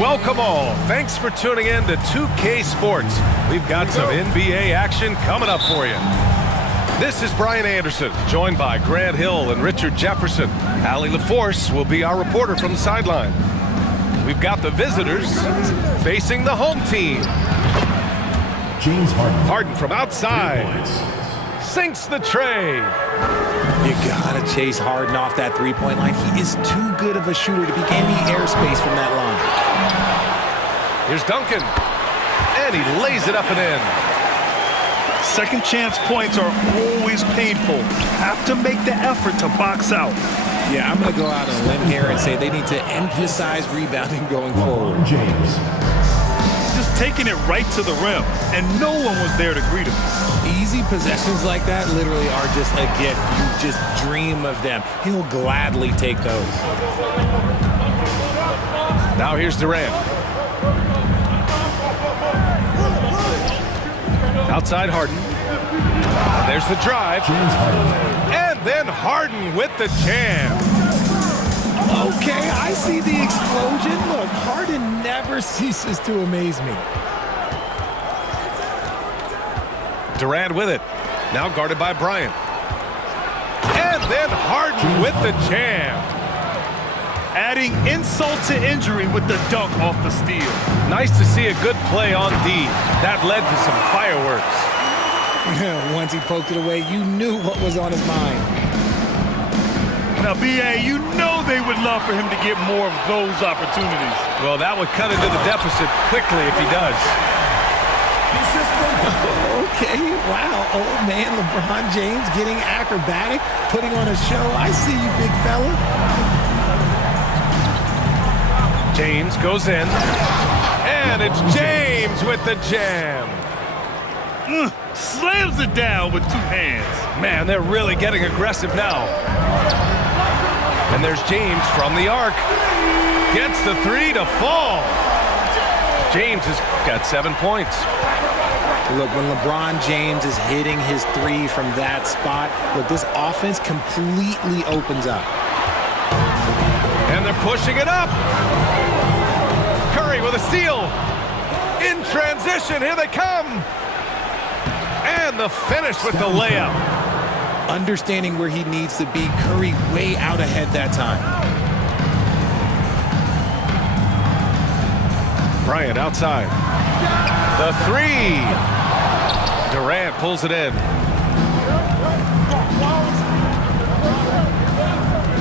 Welcome all. Thanks for tuning in to 2K Sports. We've got some NBA action coming up for you. This is Brian Anderson, joined by Grant Hill and Richard Jefferson. Allie LaForce will be our reporter from the sideline. We've got the visitors facing the home team. James Harden. Harden from outside. Sinks the tray. You gotta chase Harden off that three-point line. He is too good of a shooter to be any airspace from that line. Here's Duncan. And he lays it up and in. Second chance points are always painful. Have to make the effort to box out. Yeah, I'm going to go out on a limb here and say they need to emphasize rebounding going forward. James. Just taking it right to the rim, and no one was there to greet him. Easy possessions like that literally are just a gift. You just dream of them. He'll gladly take those. Now here's Durant. Outside Harden. And there's the drive. James Harden. And then Harden with the jam. Okay, I see the explosion. Look, Harden never ceases to amaze me. Durant with it. Now guarded by Bryant. And then Harden with the jam. Adding insult to injury with the dunk off the steal. Nice to see a good play on D. That led to some fireworks. Once he poked it away, you knew what was on his mind. Now, B.A., you know they would love for him to get more of those opportunities. Well, that would cut into the deficit quickly if he does. Okay, wow. Old man LeBron James getting acrobatic, putting on a show. I see you, big fella. James goes in. And it's James with the jam. Slams it down with two hands. Man, they're really getting aggressive now. And there's James from the arc. Gets the three to fall. James has got 7 points. Look, when LeBron James is hitting his three from that spot, look, this offense completely opens up. And they're pushing it up. Curry with a steal. In transition, here they come. And the finish with the layup. Understanding where he needs to be, Curry way out ahead that time. Bryant outside. The three. Durant pulls it in.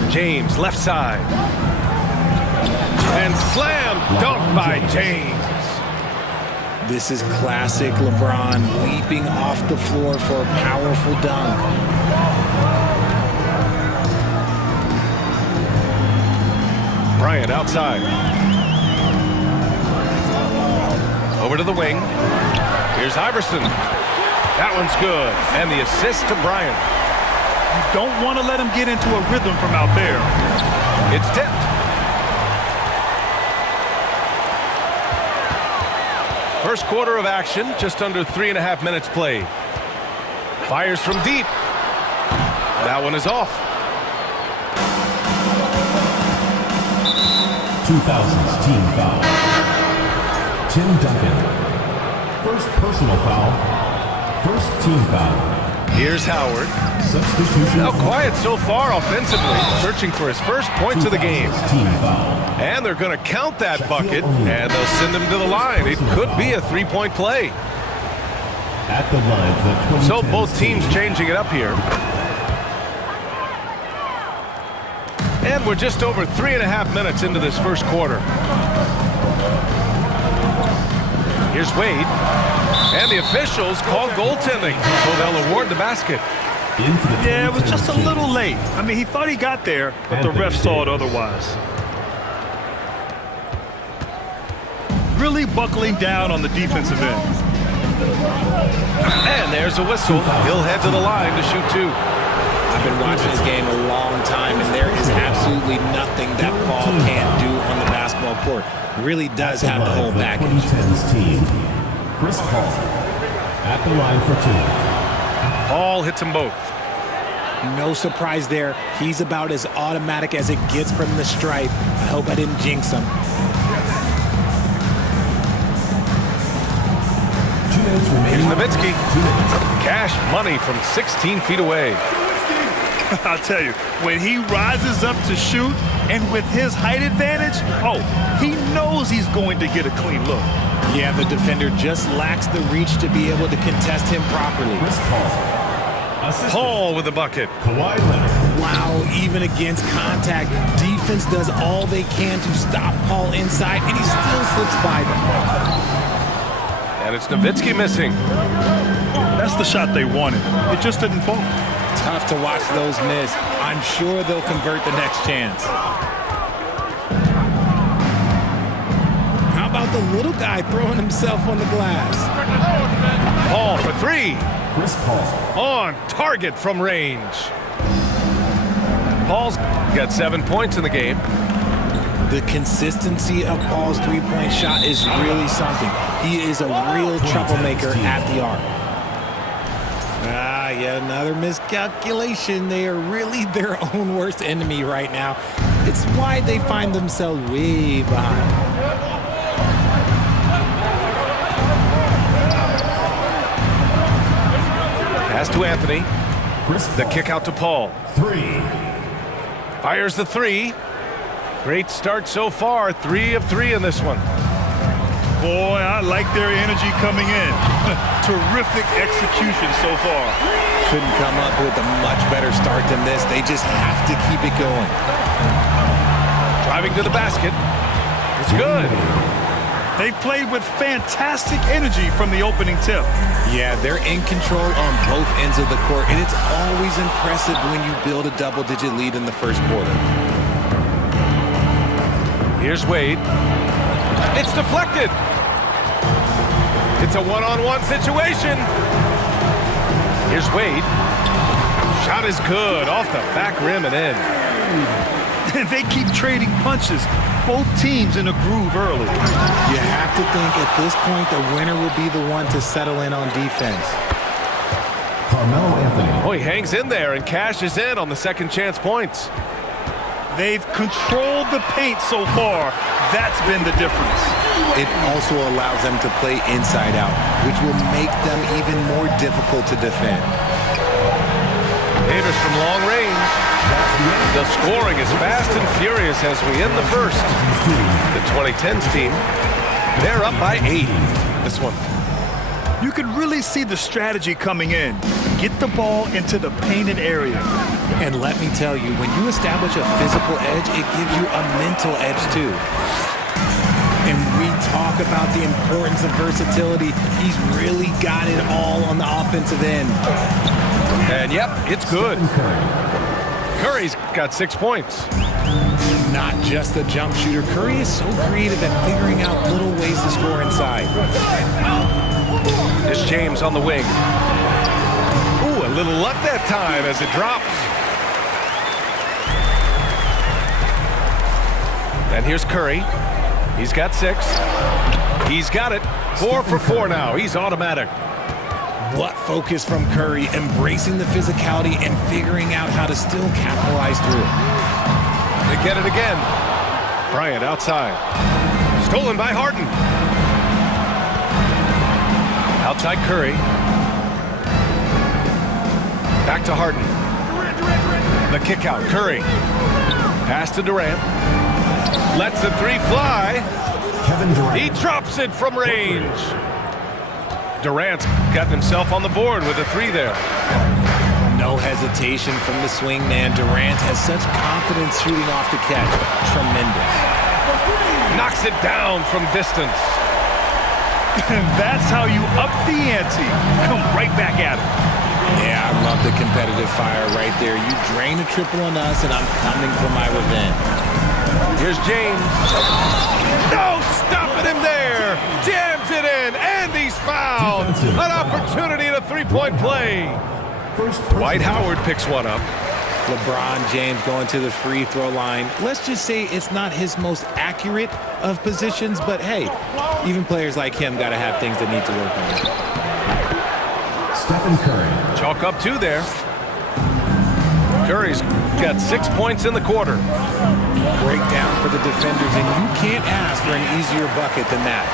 James left side. And slam dunk by James. This is classic LeBron leaping off the floor for a powerful dunk. Bryant outside. Over to the wing. Here's Iverson. That one's good. And the assist to Bryant. You don't want to let him get into a rhythm from out there. It's tipped. First quarter of action, just under 3.5 minutes played. Fires from deep. That one is off. 2000s team foul. Tim Duncan. First personal foul. First team foul. Here's Howard. Substitution. Now quiet so far offensively, searching for his first points of the game. Team foul. And they're going to count that bucket, and they'll send him to the line. It could be a three-point play. At the line for the 2010s So both teams changing it up here. And we're just over 3.5 minutes into this first quarter. Here's Wade. And the officials call goaltending, so they'll award the basket. Yeah, it was just a little late. I mean, he thought he got there, but the ref saw it otherwise. Really buckling down on the defensive end. And there's a whistle. He'll head to the line to shoot two. I've been watching this game a long time, and there is absolutely nothing that Paul can't do on the basketball court. He really does have the whole package. 2010s team. Chris Paul at the line for two. Paul hits them both. No surprise there. He's about as automatic as it gets from the stripe. I hope I didn't jinx him. 2 minutes remaining. Here's Nowitzki. 2 minutes. Cash money from 16 feet away. I'll tell you, when he rises up to shoot and with his height advantage, he knows he's going to get a clean look. Yeah, the defender just lacks the reach to be able to contest him properly. Chris Paul. Assistant. Paul with the bucket. Kawhi Leonard. Wow, even against contact, defense does all they can to stop Paul inside, and he still slips by them. And it's Nowitzki missing. That's the shot they wanted. It just didn't fall. Tough to watch those miss. I'm sure they'll convert the next chance. How about the little guy throwing himself on the glass? Paul for three. Chris Paul. On target from range. Paul's got 7 points in the game. The consistency of Paul's three-point shot is really something. He is a real troublemaker at the arc. Yet another miscalculation. They are really their own worst enemy right now. It's why they find themselves way behind. Pass to Anthony. Chris The Paul. kick out to Paul. 3. Fires the three. Great start so far. 3 of 3 in this one. Boy, I like their energy coming in. Terrific execution so far. Couldn't come up with a much better start than this. They just have to keep it going. Driving to the basket. It's good. They played with fantastic energy from the opening tip. Yeah, they're in control on both ends of the court, and it's always impressive when you build a double-digit lead in the first quarter. Here's Wade. It's deflected. It's a one-on-one situation. Here's Wade. Shot is good. Off the back rim and in. They keep trading punches. Both teams in a groove early. You have to think at this point the winner will be the one to settle in on defense. Carmelo Anthony. Oh, he hangs in there and cashes in on the second chance points. They've controlled the paint so far. That's been the difference. It also allows them to play inside out, which will make them even more difficult to defend. Davis from long range. The scoring is fast and furious as we end the first. The 2010s team, they're up by 8. This one. You can really see the strategy coming in. Get the ball into the painted area. And let me tell you, when you establish a physical edge, it gives you a mental edge too. And we talk about the importance of versatility. He's really got it all on the offensive end. And yep, it's good. Curry's got 6 points. Not just a jump shooter, Curry is so creative at figuring out little ways to score inside. It's James on the wing. Ooh, a little luck that time as it drops. And here's Curry. He's got 6. He's got it. 4 for 4 now. He's automatic. What focus from Curry, embracing the physicality and figuring out how to still capitalize through it. They get it again. Bryant outside. Stolen by Harden. Outside Curry. Back to Harden. The kick out. Curry. Pass to Durant. Lets the 3 fly. Kevin Durant. He drops it from range. Durant's got himself on the board with a 3 there. No hesitation from the swing man. Durant has such confidence shooting off the catch. Tremendous. Knocks it down from distance. And that's how you up the ante. Come right back at it. Yeah, I love the competitive fire right there. You drain a triple on us, and I'm coming for my revenge. Here's James. No, stopping him there. Jams it in, and he's fouled. An opportunity at a 3-point play. Dwight Howard picks one up. LeBron James going to the free throw line. Let's just say it's not his most accurate of positions, but hey, even players like him got to have things they need to work on. Stephen Curry. Chalk up 2 there. Curry's got 6 points in the quarter. Breakdown for the defenders, and you can't ask for an easier bucket than that.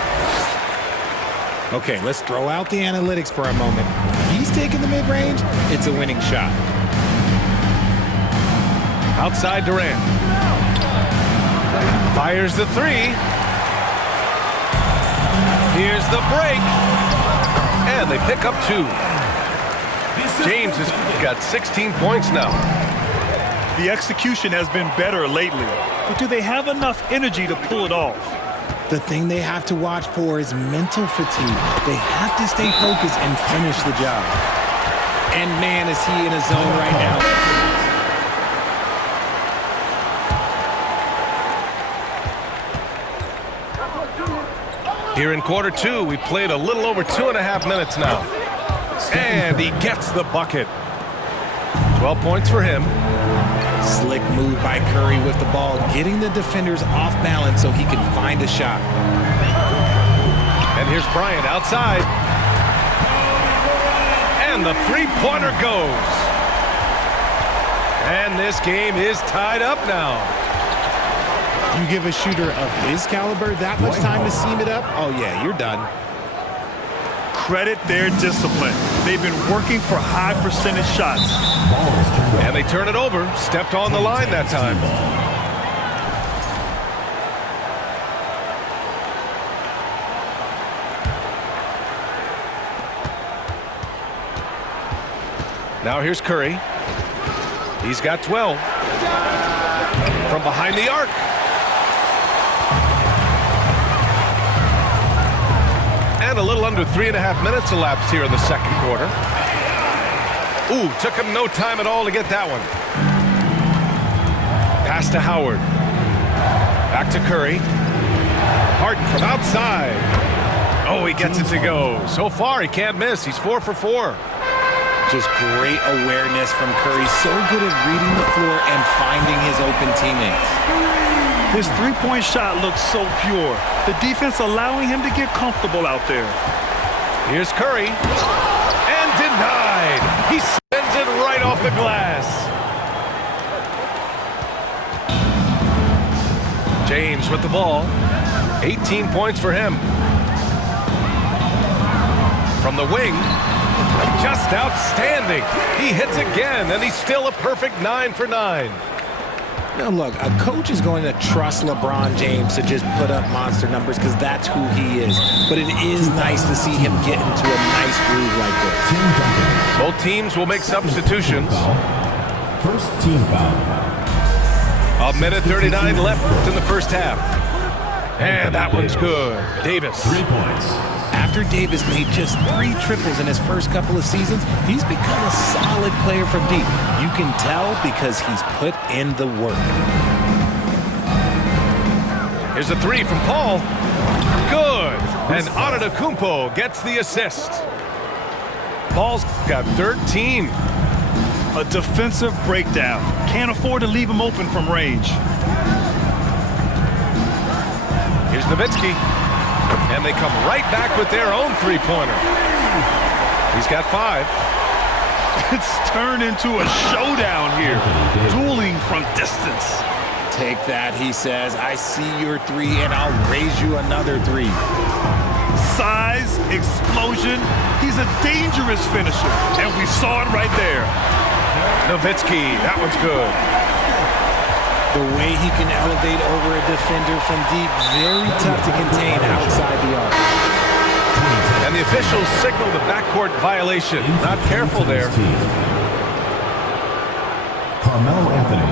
Okay, let's throw out the analytics for a moment. He's taking the mid-range. It's a winning shot. Outside Durant. Fires the three. Here's the break. And they pick up 2. James has got 16 points now. The execution has been better lately, but do they have enough energy to pull it off? The thing they have to watch for is mental fatigue. They have to stay focused and finish the job. And man, is he in a zone right now. Here in quarter 2, we played a little over 2.5 minutes now. And he gets the bucket. 12 points for him. Slick move by Curry with the ball, getting the defenders off balance so he can find a shot. And here's Bryant outside. And the three-pointer goes. And this game is tied up now. You give a shooter of his caliber that much time to seam it up? Oh, yeah, you're done. Credit their discipline. They've been working for high percentage shots. And they turn it over. Stepped on the line that time. Now here's Curry. He's got 12. From behind the arc. And a little under 3.5 minutes elapsed here in the second quarter. Ooh, took him no time at all to get that one. Pass to Howard. Back to Curry. Harden from outside. Oh, he gets it to go. So far, he can't miss. He's 4 for 4. Just great awareness from Curry. So good at reading the floor and finding his open teammates. His three-point shot looks so pure. The defense allowing him to get comfortable out there. Here's Curry. And denied. He sends it right off the glass. James with the ball. 18 points for him. From the wing. Just outstanding. He hits again, and he's still a perfect 9 for 9. Now look, a coach is going to trust LeBron James to just put up monster numbers because that's who he is. But it is nice to see him get into a nice groove like this. Both teams will make substitutions. First team foul. 1:39 left in the first half. And that one's good. Davis. 3 points. After Davis made just 3 triples in his first couple of seasons, he's become a solid player from deep. You can tell because he's put in the work. Here's a 3 from Paul. Good. And Antetokounmpo gets the assist. Paul's got 13. A defensive breakdown. Can't afford to leave him open from range. Here's Nowitzki. And they come right back with their own three-pointer. He's got 5. It's turned into a showdown here. Dueling from distance. Take that, he says. I see your 3, and I'll raise you another 3. Size, explosion. He's a dangerous finisher, and we saw it right there. Nowitzki, that one's good. The way he can elevate over a defender from deep, very tough to contain outside the arc. And the officials signal the backcourt violation. Not careful there. Carmelo Anthony.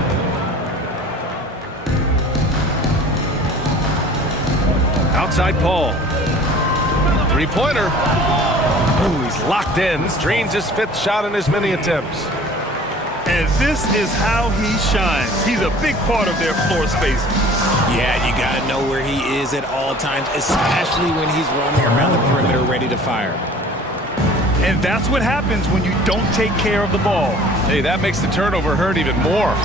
Outside Paul. Three-pointer. Ooh, he's locked in. Drains his 5th shot in his many attempts. And this is how he shines. He's a big part of their floor space. Yeah, you got to know where he is at all times, especially when he's roaming around the perimeter ready to fire. And that's what happens when you don't take care of the ball. Hey, that makes the turnover hurt even more.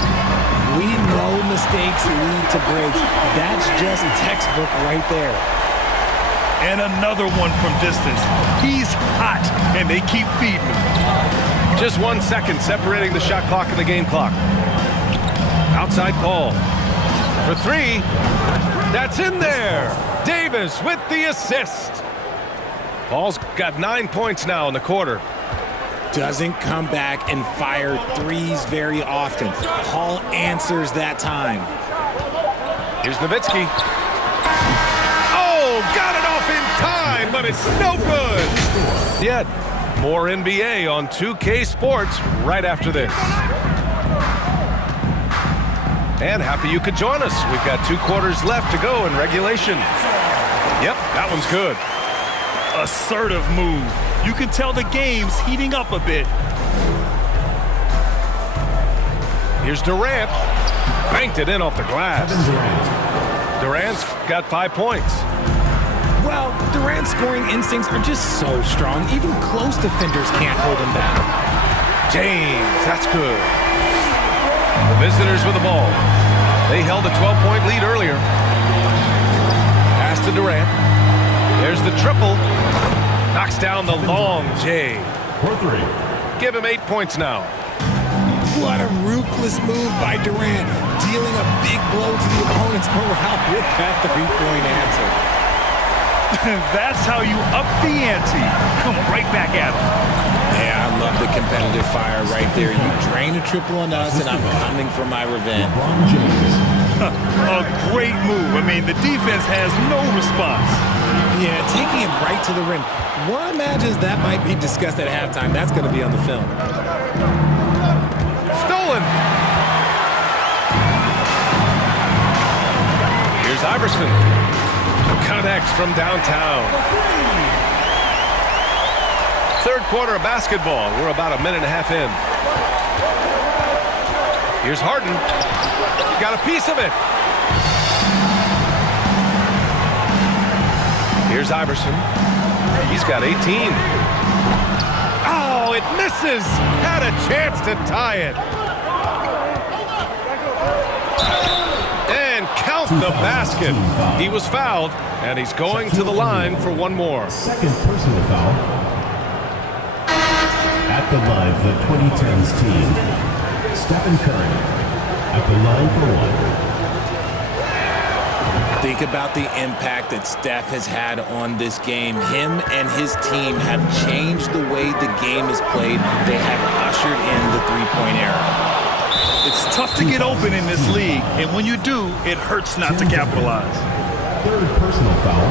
We know mistakes lead to breaks. That's just textbook right there. And another one from distance. He's hot, and they keep feeding him. Just 1 second separating the shot clock and the game clock. Outside call. For three. That's in there. Davis with the assist. Paul's got 9 points now in the quarter. Doesn't come back and fire threes very often. Paul answers that time. Here's Nowitzki. Oh, got it off in time, but it's no good. Yet, more NBA on 2K Sports right after this. And happy you could join us. We've got 2 quarters left to go in regulation. Yep, that one's good. Assertive move. You can tell the game's heating up a bit. Here's Durant. Banked it in off the glass. Durant's got 5 points. Well, Durant's scoring instincts are just so strong, even close defenders can't hold him back. James, that's good. The visitors with the ball. They held a 12-point lead earlier. Pass to Durant. There's the triple. Knocks down the long J. For three. Give him 8 points now. What a ruthless move by Durant, dealing a big blow to the opponent's morale with that three-point answer. That's how you up the ante. Come right back at him. Yeah, I love the competitive fire right there. You drain a triple on us, and I'm coming for my revenge. LeBron James. A great move. I mean, the defense has no response. Yeah, taking it right to the rim. One imagines that might be discussed at halftime. That's going to be on the film. Stolen. Here's Iverson. Connects from downtown. Third quarter of basketball. We're about a minute and a half in. Here's Harden. Got a piece of it. Here's Iverson. He's got 18. Oh, it misses. Had a chance to tie it. And count the basket. He was fouled, and he's going to the line for one more. Second personal foul. At the line for the 2010s team, Stephen Curry. At the line for one. Think about the impact that Steph has had on this game. Him and his team have changed the way the game is played. They have ushered in the three-point era. It's tough to get open in this league, and when you do, it hurts not to capitalize. Third personal foul.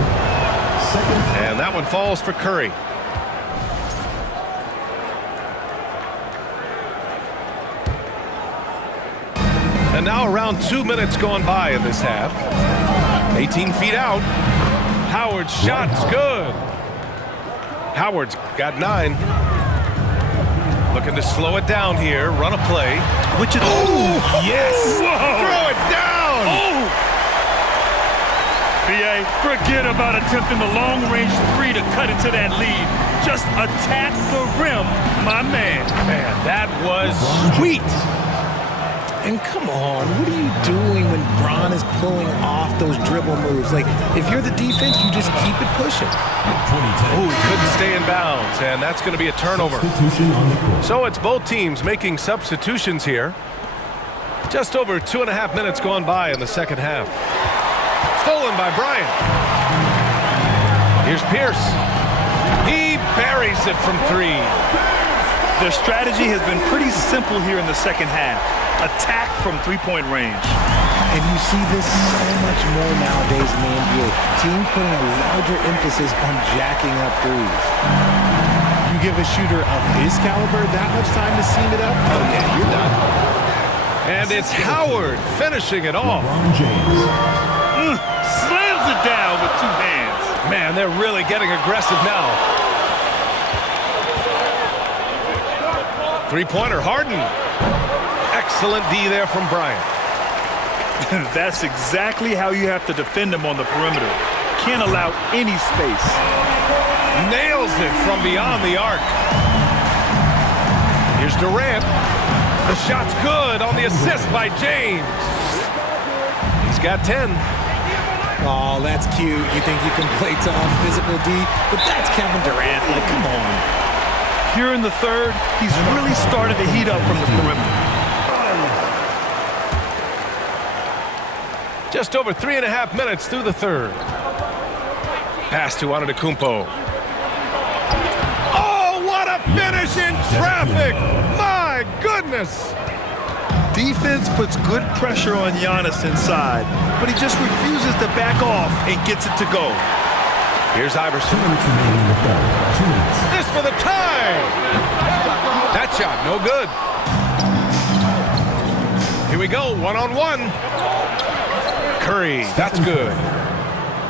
Second. And that one falls for Curry. And now around 2 minutes gone by in this half. 18 feet out. Howard's shot's good. Howard's got 9. Looking to slow it down here. Run a play. Oh, yes. Whoa. Throw it down. Oh. B.A., forget about attempting the long-range three to cut into that lead. Just attack the rim, my man. Man, that was sweet. And come on, what are you doing when Bron is pulling off those dribble moves? Like, if you're the defense, you just keep it pushing. Oh, he couldn't stay in bounds, and that's going to be a turnover. Substitution on the court. So it's both teams making substitutions here. Just over 2.5 minutes gone by in the second half. Stolen by Bryant. Here's Pierce. He buries it from 3. Their strategy has been pretty simple here in the second half. Attack from three-point range. And you see this so much more nowadays in the NBA. Teams putting a larger emphasis on jacking up threes. You give a shooter of his caliber that much time to seam it up, oh yeah, you're done. And it's Howard finishing it off. LeBron James. Slams it down with 2 hands. Man, they're really getting aggressive now. Three-pointer, Harden. Excellent D there from Bryant. That's exactly how you have to defend him on the perimeter. Can't allow any space. Nails it from beyond the arc. Here's Durant. The shot's good on the assist by James. He's got 10. Oh, that's cute. You think you can play tough, physical D, but that's Kevin Durant. Like, come on. Here in the third, he's really started to heat up from the perimeter. Just over 3.5 minutes through the third. Pass to Antetokounmpo. Oh, what a finish in traffic! My goodness! Defense puts good pressure on Giannis inside, but he just refuses to back off and gets it to go. Here's 2 Iverson. minutes remaining in the third. 2 minutes. This for the tie! That shot, no good. Here we go, one-on-one. Curry, that's good.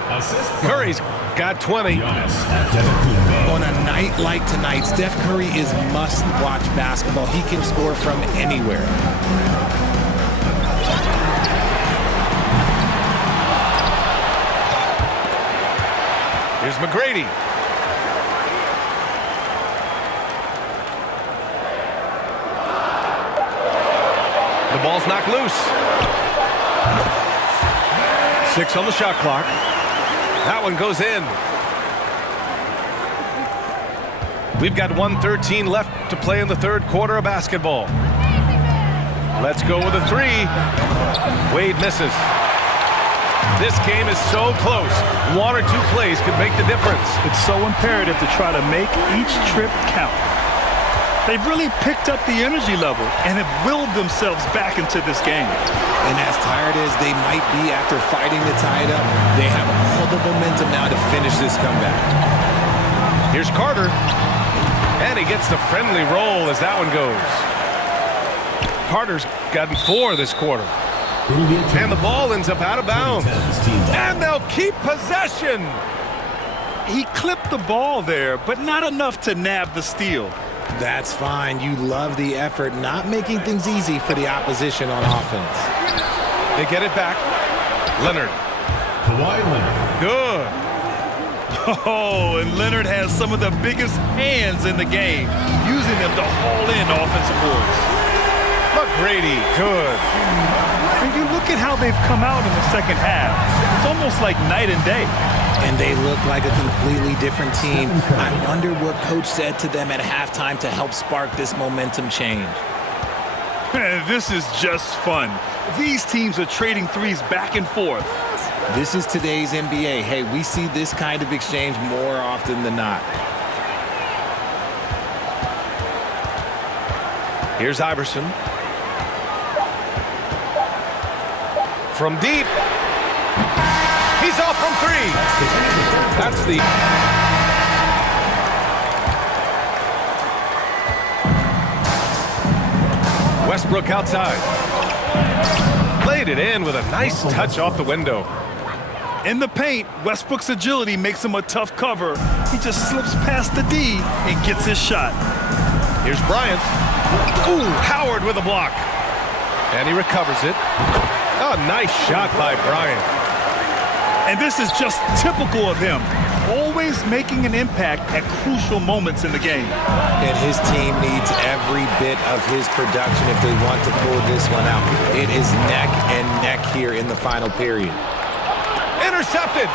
Assist. Curry's got 20. Giannis Antetokounmpo. On a night like tonight, Steph Curry is must-watch basketball. He can score from anywhere. Here's McGrady. The ball's knocked loose. 6 on the shot clock. That one goes in. We've got 1:13 left to play in the third quarter of basketball. Let's go with a 3. Wade misses. This game is so close. 1 or 2 plays could make the difference. It's so imperative to try to make each trip count. They've really picked up the energy level and have willed themselves back into this game. And as tired as they might be after fighting to tie it up, they have all the momentum now to finish this comeback. Here's Carter. And he gets the friendly roll as that one goes. Carter's gotten 4 this quarter. It'll be a And the ball ends up out of bounds. 2010's team ball. And they'll keep possession. He clipped the ball there, but not enough to nab the steal. That's fine. You love the effort, not making things easy for the opposition on offense. They get it back. Leonard. Kawhi Leonard. Good. Oh, and Leonard has some of the biggest hands in the game, using them to haul in offensive boards. McGrady. Good. And you look at how they've come out in the second half. It's almost like night and day. And they look like a completely different team. I wonder what coach said to them at halftime to help spark this momentum change. This is just fun. These teams are trading threes back and forth. This is today's NBA. Hey, we see this kind of exchange more often than not. Here's Iverson. From deep. He's off from 3. That's the... Westbrook outside. Played it in with a nice touch off the window. In the paint, Westbrook's agility makes him a tough cover. He just slips past the D and gets his shot. Here's Bryant. Ooh, Howard with a block. And he recovers it. Oh, nice shot by Bryant. And this is just typical of him, always making an impact at crucial moments in the game. And his team needs every bit of his production if they want to pull this one out. It is neck and neck here in the final period. Intercepted.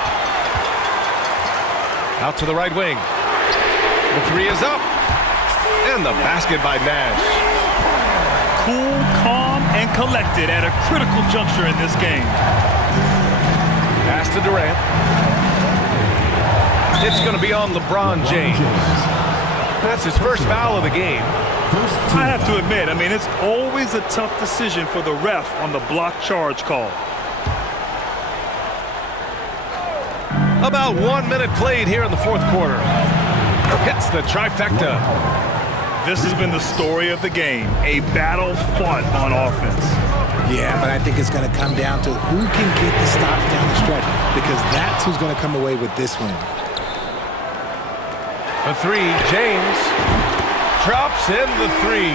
Out to the right wing. The 3 is up. And the basket by Nash. Cool, calm, and collected at a critical juncture in this game. Pass to Durant. It's going to be on LeBron James. That's his first foul of the game. I have to admit, it's always a tough decision for the ref on the block charge call. About 1 minute played here in the fourth quarter. Hits the trifecta. This has been the story of the game, a battle fought on offense. Yeah, but I think it's going to come down to who can get the stops down the stretch, because that's who's going to come away with this one. The 3, James drops in the 3.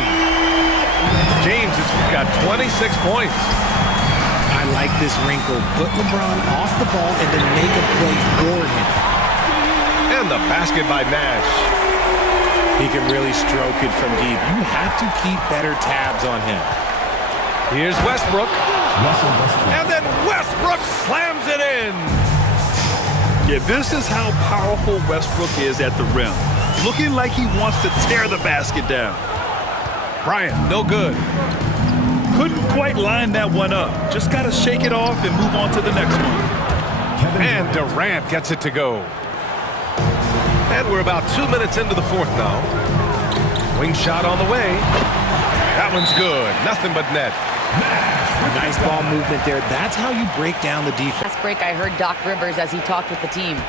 James has got 26 points. I like this wrinkle. Put LeBron off the ball and then make a play for him. And the basket by Nash. He can really stroke it from deep. You have to keep better tabs on him. Here's Westbrook. Russell Westbrook. And then Westbrook slams it in. Yeah, this is how powerful Westbrook is at the rim. Looking like he wants to tear the basket down. Bryant, no good. Couldn't quite line that one up. Just got to shake it off and move on to the next one. And Durant gets it to go. And we're about 2 minutes into the fourth now. Wing shot on the way. That one's good. Nothing but net. Nice ball movement there. That's how you break down the defense. Last break, I heard Doc Rivers as he talked with the team.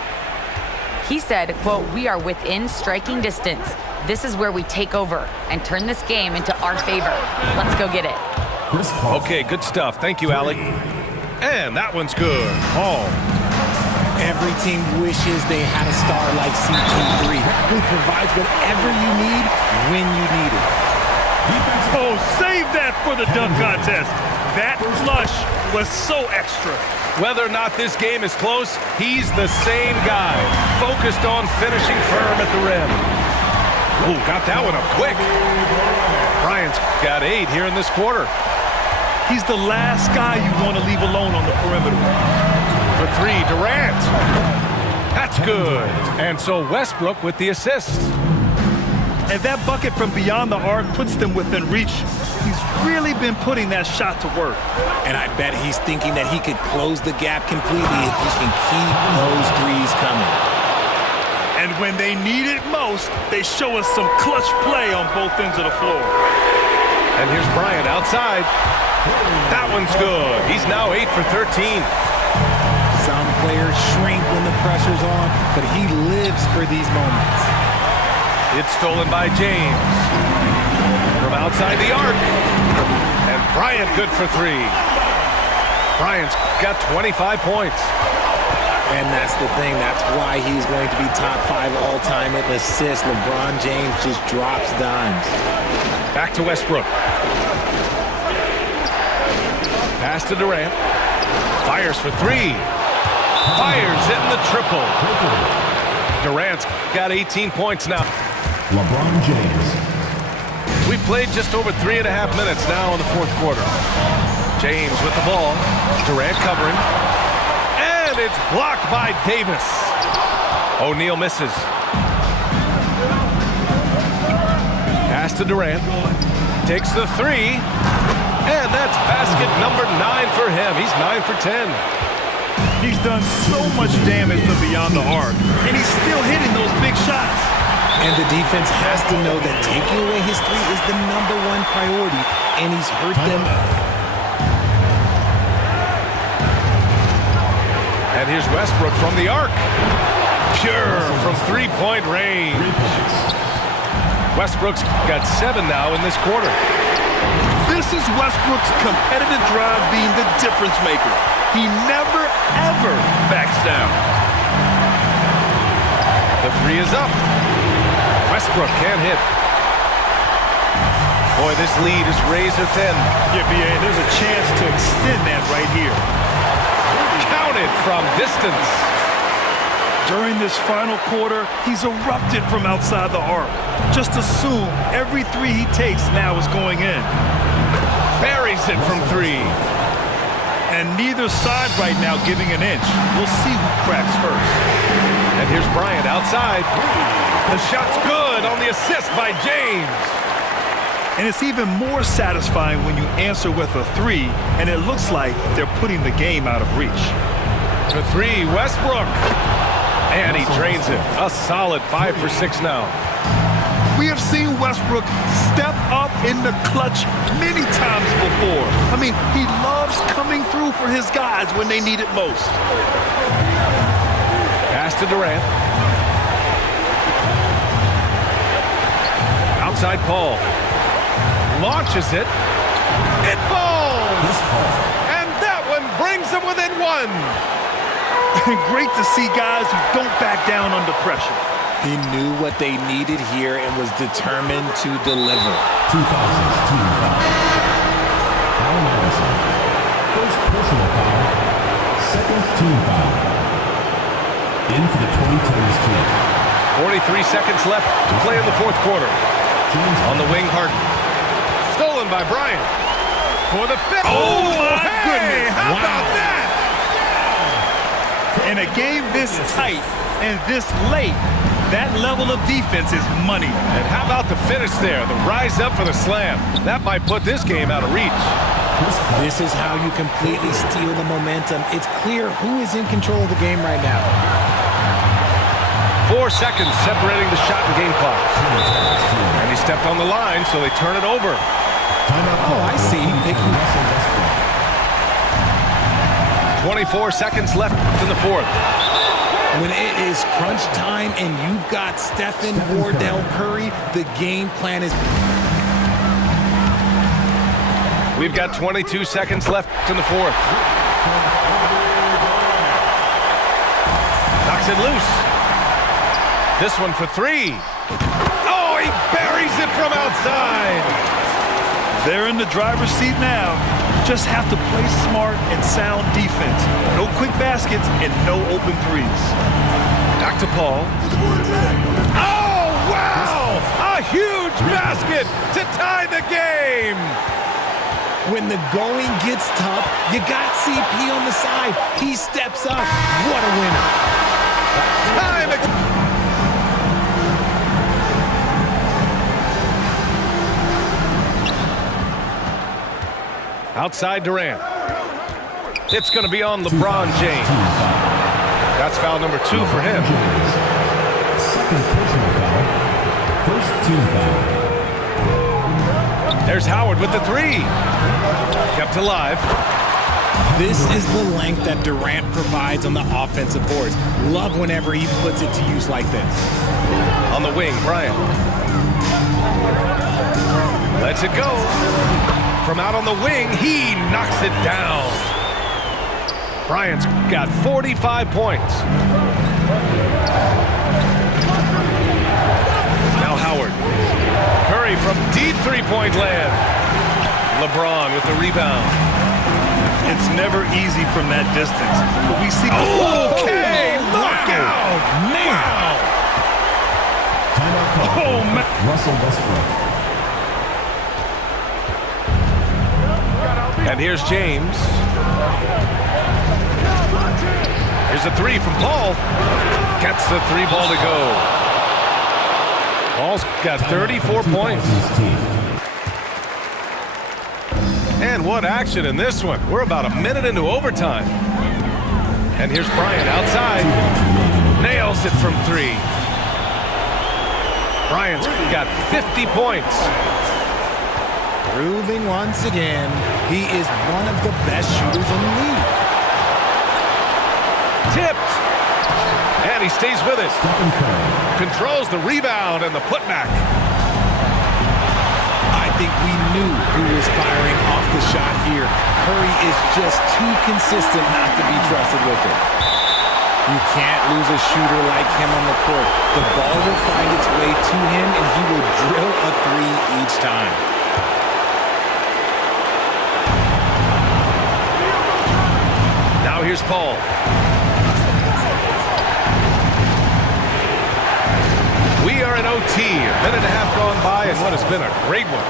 He said, quote, "We are within striking distance. This is where we take over and turn this game into our favor. Let's go get it." Okay, good stuff. Thank you, Allie. And that one's good. Paul. Every team wishes they had a star like CP3 who provides whatever you need when you need it. Oh, save that for the dunk contest. That flush was so extra. Whether or not this game is close, he's the same guy, focused on finishing firm at the rim. Oh, got that one up quick. Bryant's got 8 here in this quarter. He's the last guy you want to leave alone on the perimeter. For 3, Durant. That's good. And so Westbrook with the assist. And that bucket from beyond the arc puts them within reach. He's really been putting that shot to work. And I bet he's thinking that he could close the gap completely if he can keep those threes coming. And when they need it most, they show us some clutch play on both ends of the floor. And here's Bryant outside. That one's good. He's now 8 for 13. Some players shrink when the pressure's on, but he lives for these moments. It's stolen by James. From outside the arc. And Bryant good for 3. Bryant's got 25 points. And that's the thing. That's why he's going to be top 5 all-time in assists. LeBron James just drops dimes. Back to Westbrook. Pass to Durant. Fires for 3. Fires in the triple. Durant's got 18 points now. LeBron James. We played just over 3.5 minutes now in the fourth quarter. James with the ball. Durant covering. And it's blocked by Davis. O'Neal misses. Pass to Durant. Takes the 3. And that's basket number 9 for him. He's 9 for 10. He's done so much damage from beyond the arc, and he's still hitting those big shots. And the defense has to know that taking away his 3 is the #1 priority, and he's hurt them. And here's Westbrook from the arc. Pure from 3-point range. Westbrook's got 7 now in this quarter. This is Westbrook's competitive drive being the difference maker. He never, ever backs down. The 3 is up. Westbrook can't hit. Boy, this lead is razor thin. Yeah, B.A., there's a chance to extend that right here. Counted from distance. During this final quarter, he's erupted from outside the arc. Just assume every 3 he takes now is going in. Buries it from 3. And neither side right now giving an inch. We'll see who cracks first. And here's Bryant outside. The shot's good on the assist by James. And it's even more satisfying when you answer with a 3, and it looks like they're putting the game out of reach. For 3, Westbrook. And he drains it. A solid 5 for 6 now. We have seen Westbrook step up in the clutch many times before. I mean, he loves coming through for his guys when they need it most. Pass to Durant. Outside Paul. Launches it. It falls! And that one brings them within 1. Great to see guys who don't back down under pressure. He knew what they needed here and was determined to deliver. 2000's team foul. Allen Iverson. First personal foul. Second team foul. In for the 2010's team. 43 seconds left to play in the fourth quarter. On the wing, Harden. Stolen by Bryant. For the 5th. Oh, my goodness. How about that? In a game this tight and this late, that level of defense is money. And how about the finish there? The rise up for the slam. That might put this game out of reach. This is how you completely steal the momentum. It's clear who is in control of the game right now. 4 seconds separating the shot and game clock. And he stepped on the line, so they turn it over. Oh, I see. 24 seconds left in the fourth. When it is crunch time and you've got Stephen Wardell Curry, the game plan is... We've got 22 seconds left in the fourth. Knocks it loose. This one for 3. Oh, he buries it from outside. They're in the driver's seat now. Just have to play smart and sound defense. No quick baskets and no open threes. Back to Paul. Oh, wow! A huge basket to tie the game. When the going gets tough, you got CP on the side. He steps up. What a winner. Outside Durant. It's going to be on LeBron James. That's foul number 2 for him. Second personal foul. First team foul. There's Howard with the 3. Kept alive. This is the length that Durant provides on the offensive boards. Love whenever he puts it to use like this. On the wing, Bryant. Lets it go. From out on the wing, he knocks it down. Bryant's got 45 points. Now Howard. Curry from deep three-point land. LeBron with the rebound. It's never easy from that distance, but we see... Okay, knockout! Man! Timeout call. Oh, man. Russell Westbrook. And here's James. Here's a 3 from Paul. Gets the 3 ball to go. Paul's got 34 points. And what action in this one. We're about a minute into overtime. And here's Bryant outside. Nails it from 3. Bryant's got 50 points. Proving once again, he is one of the best shooters in the league. Tipped. And he stays with it. Controls the rebound and the putback. I think we knew who was firing off the shot here. Curry is just too consistent not to be trusted with it. You can't lose a shooter like him on the court. The ball will find its way to him, and he will drill a 3 each time. Now here's Paul. We are in OT. A minute and a half gone by, and what has been a great one.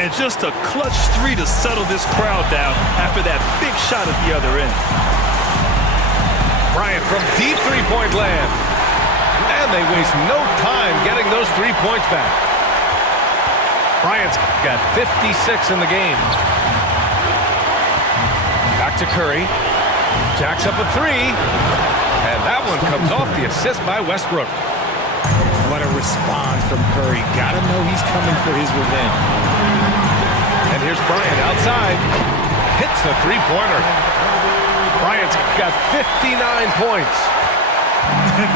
And just a clutch 3 to settle this crowd down after that big shot at the other end. Bryant from deep three-point land. And they waste no time getting those 3 points back. Bryant's got 56 in the game. Back to Curry. Jacks up a 3. And that one comes off the assist by Westbrook. What a response from Curry. Gotta know he's coming for his revenge. And here's Bryant outside. Hits a 3-pointer. Bryant's got 59 points.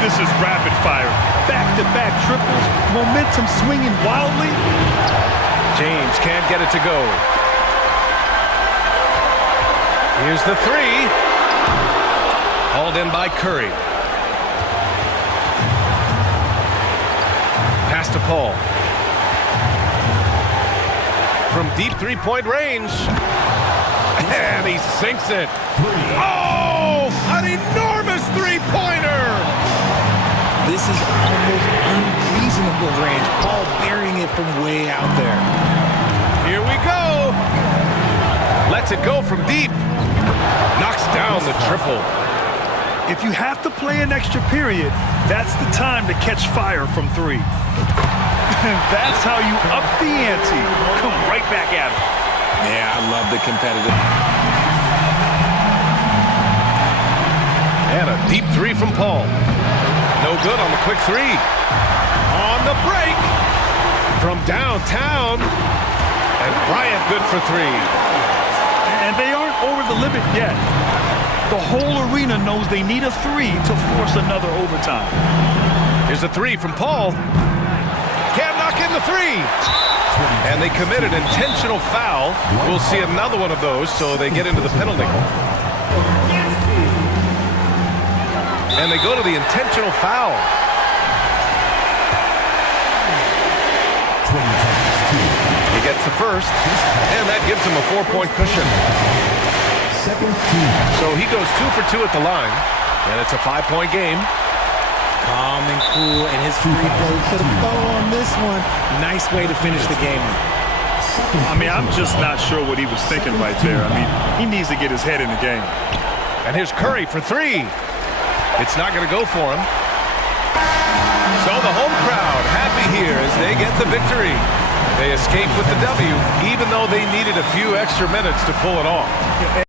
This is rapid fire. Back-to-back triples. Momentum swinging wildly. James can't get it to go. Here's the 3. Hauled in by Curry. Pass to Paul. From deep three-point range. And he sinks it. Oh, an enormous three-pointer. This is almost unreasonable range. Paul burying it from way out there. Here we go. Lets it go from deep. Knocks down the triple. If you have to play an extra period, that's the time to catch fire from 3. That's how you up the ante. Come right back at it. Yeah, I love the competitive. And a deep 3 from Paul. No good on the quick 3. On the break from downtown. And Bryant good for 3. And they aren't over the limit yet. The whole arena knows they need a 3 to force another overtime. Here's a 3 from Paul. Can't knock in the 3. And they commit an intentional foul. We'll see another one of those, so they get into the penalty. And they go to the intentional foul. He gets the first, and that gives him a 4-point cushion. So he goes 2 for 2 at the line, and it's a 5-point game. Calm and cool, and his free throw put a bow on this one. Nice way to finish the game. I mean, I'm just not sure what he was thinking right there. I mean, he needs to get his head in the game. And here's Curry for 3. It's not going to go for him. So the home crowd happy here as they get the victory. They escape with the W, even though they needed a few extra minutes to pull it off.